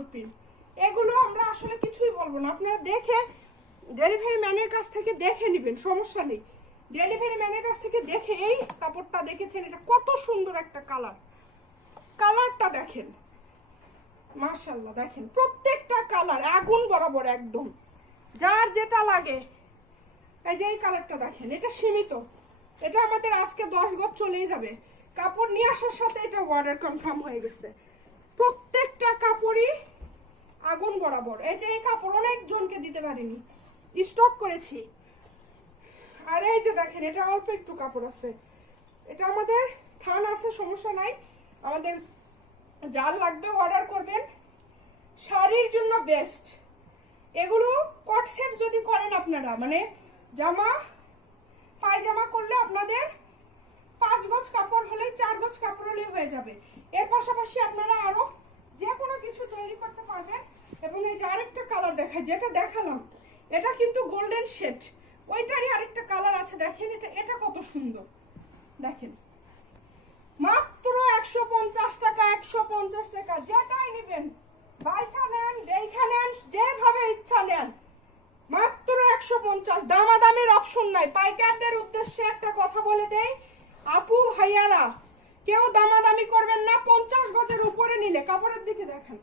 সুন্দর প্রিন্ট। এগুলো আমরা আসলে কিছুই বলবো না, আপনারা দেখে ডেলিভারি ম্যানের কাছ থেকে দেখে নেবেন, সমস্যা নেই। ডেলিভারি ম্যানের কাছ থেকে দেখে এই কাপড়টা দেখেছেন, এটা কত সুন্দর একটা কালার, কালারটা দেখেন মাশাআল্লাহ, দেখেন প্রত্যেকটা কালার আগুন বরাবর একদম, যার যেটা লাগে। এই যে এই কালারটা দেখেন, এটা সীমিত, এটা আমাদের আজকে 10 গজ চলেই যাবে। কাপড় নিয়ে আসার সাথে এটা অর্ডার কনফার্ম হয়ে গেছে। প্রত্যেকটা কাপড়ই আগুন বরাবর। এই যে এই কাপড় অনেকজনকে দিতে পারিনি, স্টক করেছি। আর এই যে দেখেন, এটা অল্প একটু কাপড় আছে, এটা আমাদের থান আছে, সমস্যা নাই। আমাদের যার লাগবে অর্ডার করবেন। শাড়ির জন্য বেস্ট এগুলো। কট সেট যদি করেন আপনারা, মানে জামা পায়জামা করলে আপনাদের 5 গজ কাপড় হলে 4 গজ কাপড় হলে হয়ে যাবে। এর পাশাপাশি আপনারা আরো যে কোনো কিছু তৈরি করতে পারবেন। এবং এই যে আরেকটা কালার দেখায়, যেটা দেখালাম এটা কিন্তু গোল্ডেন শেড, ওইটারই আরেকটা কালার আছে, দেখেন এটা কত সুন্দর। দেখেন মাত্র 150 টাকা, 150 টাকা, যেটাই নেবেন, বাইসা নেন, দেখে নেন, যেভাবে ইচ্ছা নেন, মাত্র 150। দামাদামের অপশন নাই। পাইকারদের উদ্দেশ্যে একটা কথা বলে দেই, আপু ভাইয়ারা কেউ দামাদামি করবেন না। 50 গজের উপরে নিলে কাপড়ের দিকে দেখেন,